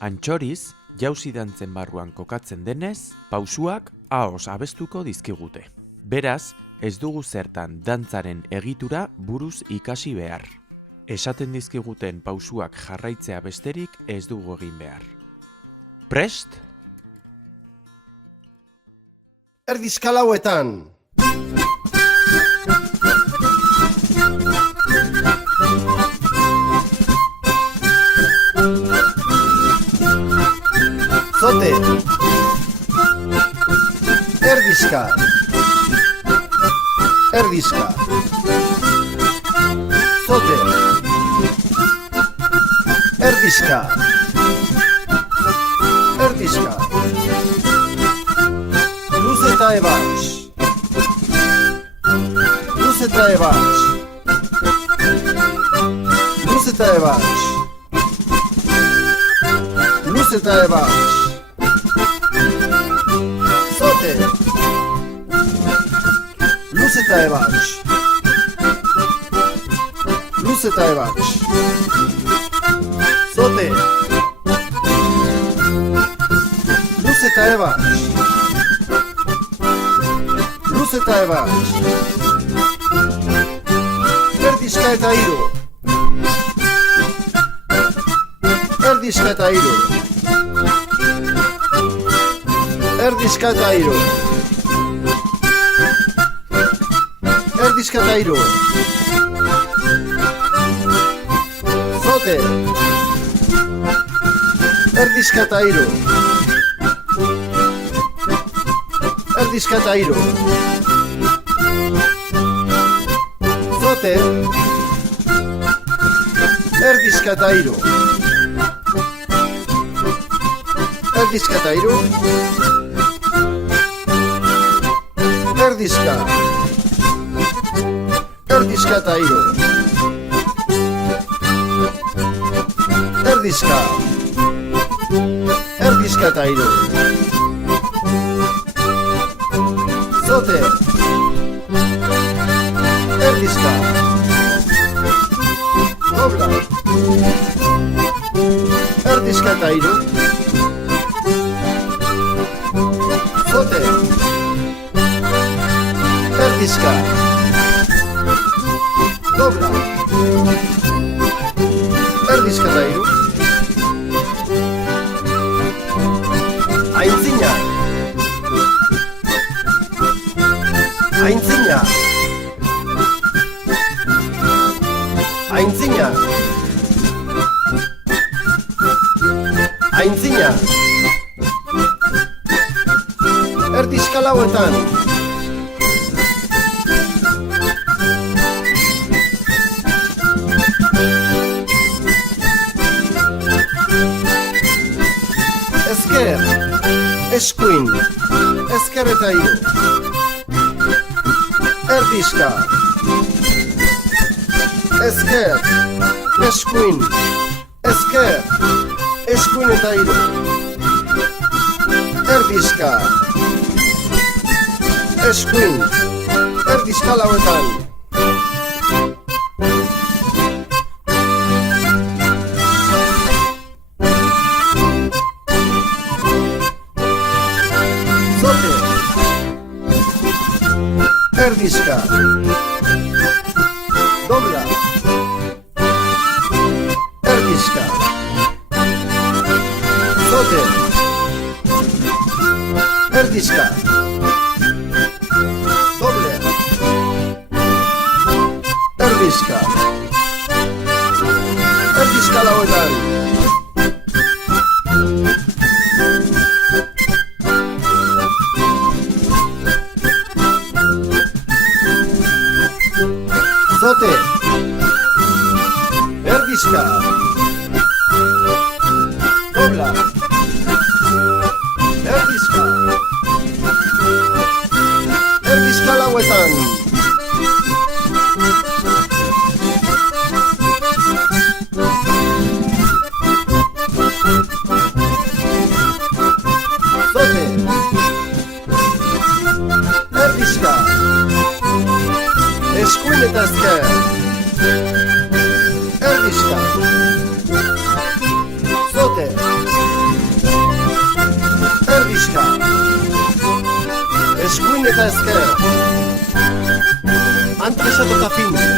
Antxoriz, jauzi dantzen barruan kokatzen denez, pausuak ahoz abestuko dizkigute. Beraz, ez dugu zertan dantzaren egitura buruz ikasi behar. Esaten dizkiguten pausuak jarraitzea besterik ez dugu egin behar. Prest? Erdizkalauetan! Zote! Erdizka! Erdizka! Zote! Erdizka! Erdizka! Luz eta ebas! Luz eta ebas! Luz eta ebas! Luz eta ebas! Zote! Luz eta ebas! Luz eta ebas! Zote! Luz eta ebas! Luz eta ebas! Erdizka eta hiru! Erdizka eta hiru! Erdizka eta hiru! Erdizka eta hiru! Zote! Erdizka eta hiru! Erdizka eta hiru! Zote! Erdizka eta hiru! Erdizka eta hiru! Erdizka! Erdizka eta hiru! Erdizka! Erdizka eta hiru! Zote! Erdizka! Dobla! Erdizka eta hiru! Zote! Erdizka! Dobla! Erdizka eta hiru! Aintzina! Aintzina! Aintzina! Aintzina! Erdizkalauetan! Ezker! Eskuin! Ezker eta hiru! Erdizka! Ezker! Eskuin! Ezker! Eskuin eta hiru! Erdizka! Eskuin! Erdizkalauetan! Zote! Erdizka! Dobla! Erdizka! Zote! Erdizka! Doble! Erdizka! Erdizkalauetan! Zote! Erdizka! Dobla! Erdizka! Erdizkalauetan! Zote! Erdizka! Eskuin eta ezker! Erdizka! Zote! eta ezker. Antresatuta fin.